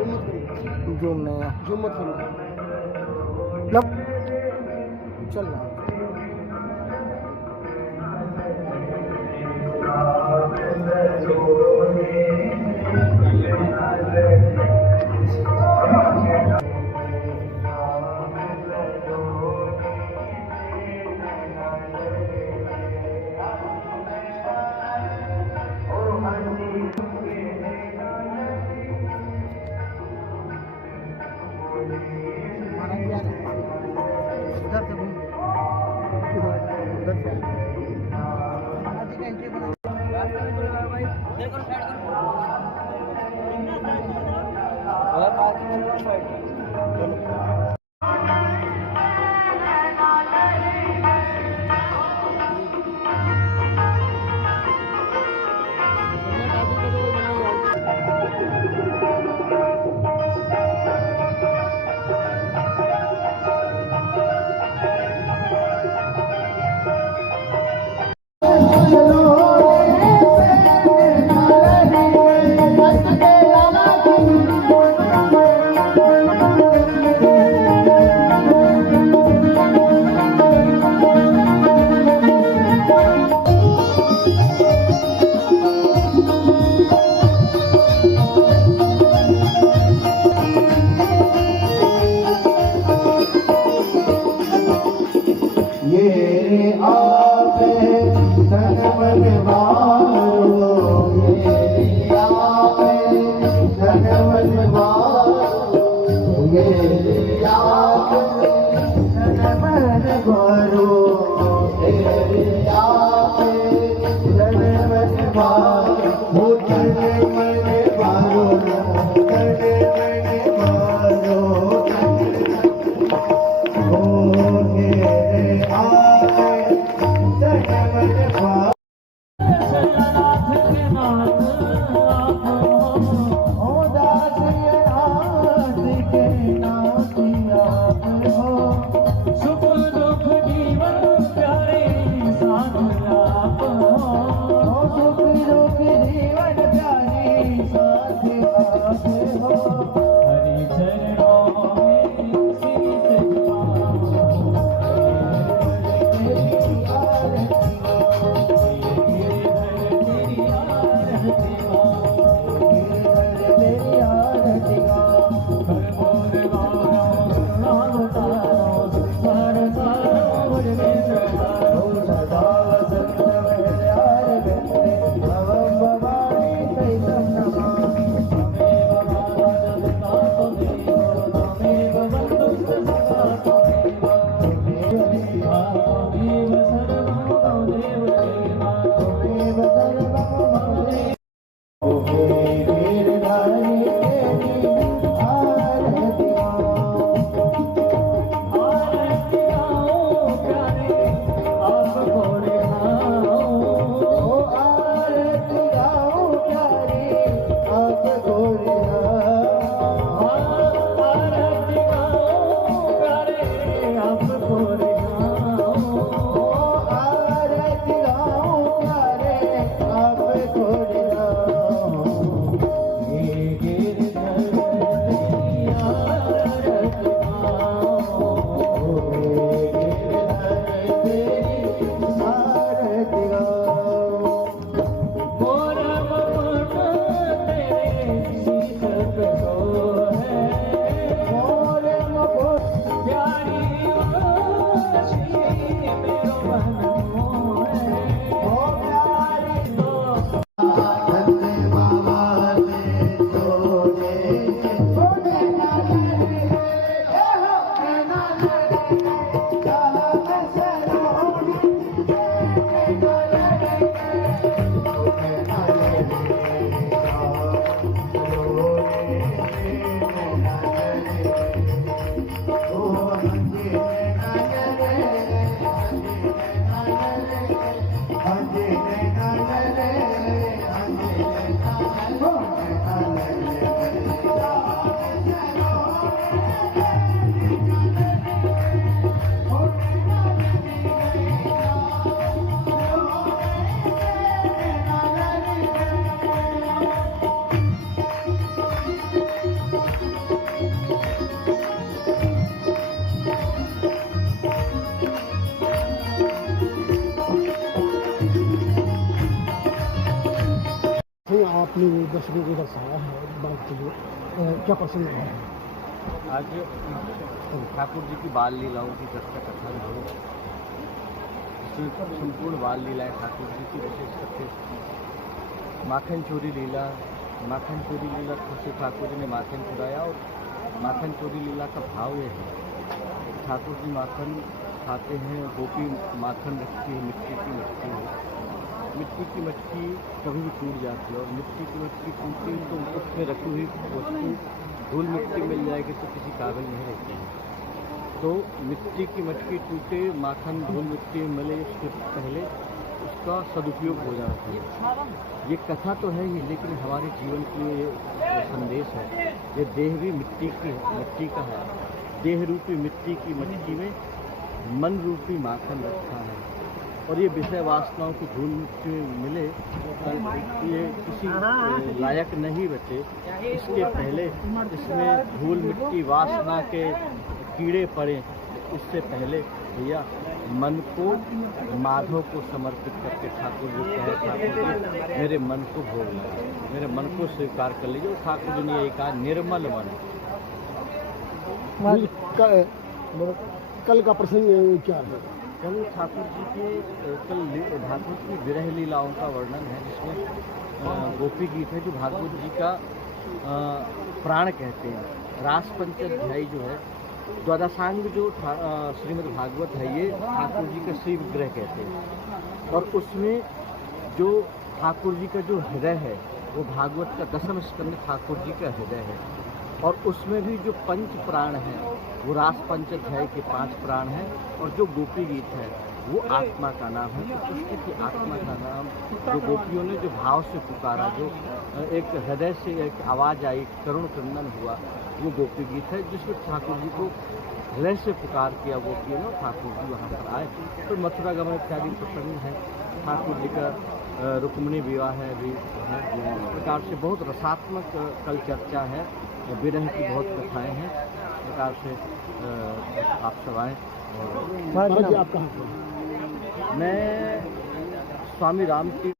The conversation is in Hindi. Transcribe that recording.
जूम नहीं है, जूम मत करो। मतलब चल रहा है। उधर से घूम, उधर से ये आपे तन मन मारो, ये आपे तन मन मारो, ये आपे तन मन मारो, ये आपे तन मन मारो, वो तन मन मारो, तन मन मारो, दर्शकों को दर्शाया है बात के लिए क्या प्रसंग है? आज ठाकुर जी की बाल लीलाओं की चर्चा कथा है। इसमें संपूर्ण बाल लीलाएं ठाकुर जी की विशेष करके माखन चोरी लीला से ठाकुर जी ने माखन चुराया। और माखन चोरी लीला का भाव ये है, ठाकुर जी माखन खाते हैं, गोपी माखन रखती है, मिट्टी की मटकी है। मिट्टी की मटकी कभी भी टूट जाती है, और मिट्टी की मटकी टूटी तो उसमें रखी हुई वस्तु धूल मिट्टी मिल जाएगी तो किसी काबिल नहीं रहती है। तो मिट्टी की मटकी टूटे, माखन धूल मिट्टी में मिले, उसके पहले उसका सदुपयोग हो जाना चाहिए। ये कथा तो है ही, लेकिन हमारे जीवन की ये संदेश है। ये देह भी मिट्टी का है। देह रूपी मिट्टी की मटकी में मन रूपी माखन रखा है, और ये विषय वासनाओं की धूल मिट्टी में मिले तो ये किसी लायक नहीं बचे। इसके पहले इसमें धूल मिट्टी वासना के कीड़े पड़े, इससे पहले भैया मन को माधव को समर्पित करके ठाकुर जी कहे, ठाकुर जी मेरे मन को भोग लगा, मेरे मन को स्वीकार कर लीजिए। ठाकुर जी ने यही कहा, निर्मल मन। कल का प्रसंग क्या है? कल ठाकुर जी के भागवत की विरह लीलाओं का वर्णन है, जिसमें गोपी गीत है जो भागवत जी का प्राण कहते हैं। रास पंचाध्यायी जो है, द्वादशांग जो श्रीमद् भागवत है, ये ठाकुर जी का श्री विग्रह कहते हैं। और उसमें जो ठाकुर जी का जो हृदय है, वो भागवत का दशम स्कंद ठाकुर जी का हृदय है। और उसमें भी जो पंच प्राण हैं, वो रास पंचाध्याय के 5 प्राण हैं। और जो गोपी गीत है वो आत्मा का नाम है। तो कृष्ण की आत्मा का नाम, जो गोपियों ने जो भाव से पुकारा, जो एक हृदय से एक आवाज़ आई, करुण क्रंदन हुआ, वो गोपी गीत है, जिसमें ठाकुर जी को हृदय से पुकार किया गोपियों ने, ठाकुर जी वहाँ पर आए। तो मथुरा गमन इत्यादि प्रसंग है, ठाकुर जी का रुक्मिणी विवाह है भी है। इस प्रकार से बहुत रसात्मक कल चर्चा है, विरह की बहुत कथाएँ हैं। इस प्रकार से आप सब आएँ। और आप कहाँ से? मैं स्वामी राम की